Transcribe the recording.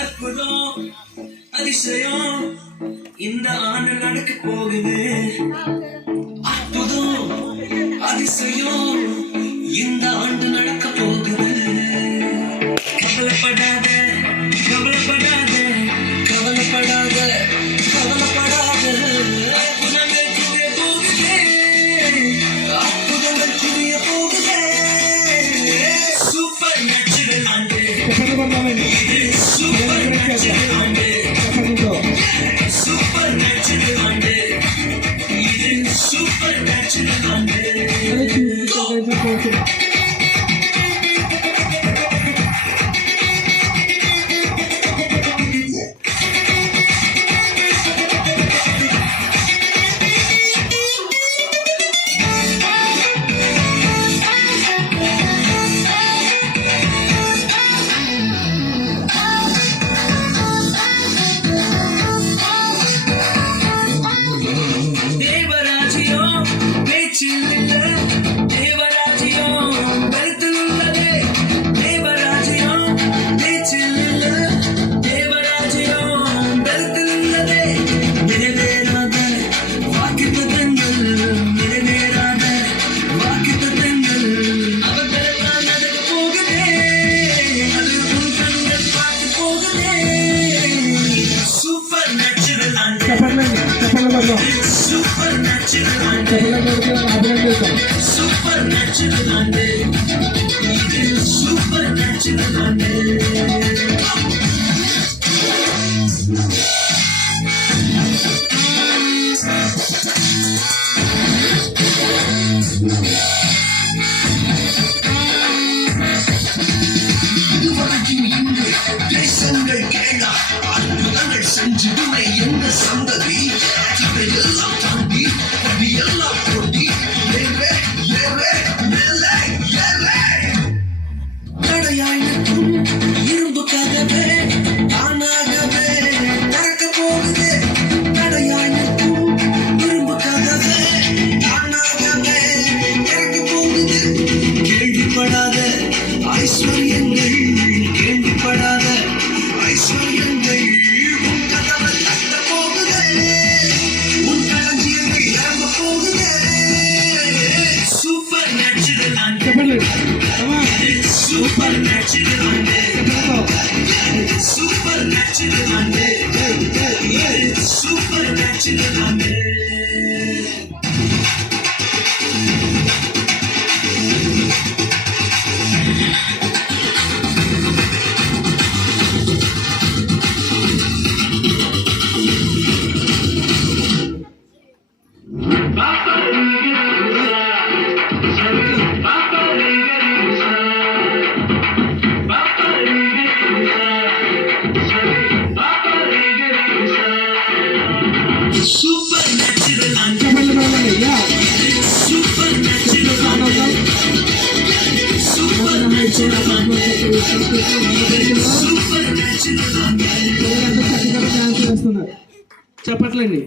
அற்புதம் அதிசயம் இந்த ஆண்டு நடக்க போகுது. அற்புதம் அதிசயம் இந்த ஆண்டு நடக்க போகுது. கவலைப்படாத கவலைப்படாத கவலைப்படாத கவலைப்படாத. அற்புதங்கள் குவிய போகுது, அற்புதங்கள் குவிய போகுது. சூப்பர் நேச்சுரல் ஆண்டு, இது சூப்பர் நேச்சுரல் ஆண்டு, சூப்பர் நேச்சுரல் ஆண்டு, இது சூப்பர் நேச்சுரல் ஆண்டு. செஞ்சுடுமே எந்த சந்ததி எல்லாம் தாண்டி எல்லாம் கொண்டி தடையாயினும் இரும்புக்காகவே தானாகவே நடக்க போகுது. தடையாயினும் இரும்புக்காகவே தானாகவே நடக்க போகுது. கேள்விப்படாத ஐஸ்வர்யங்கள், கேள்விப்படாத ஐஸ்வர்யங்கள் చెప్పట్లండి.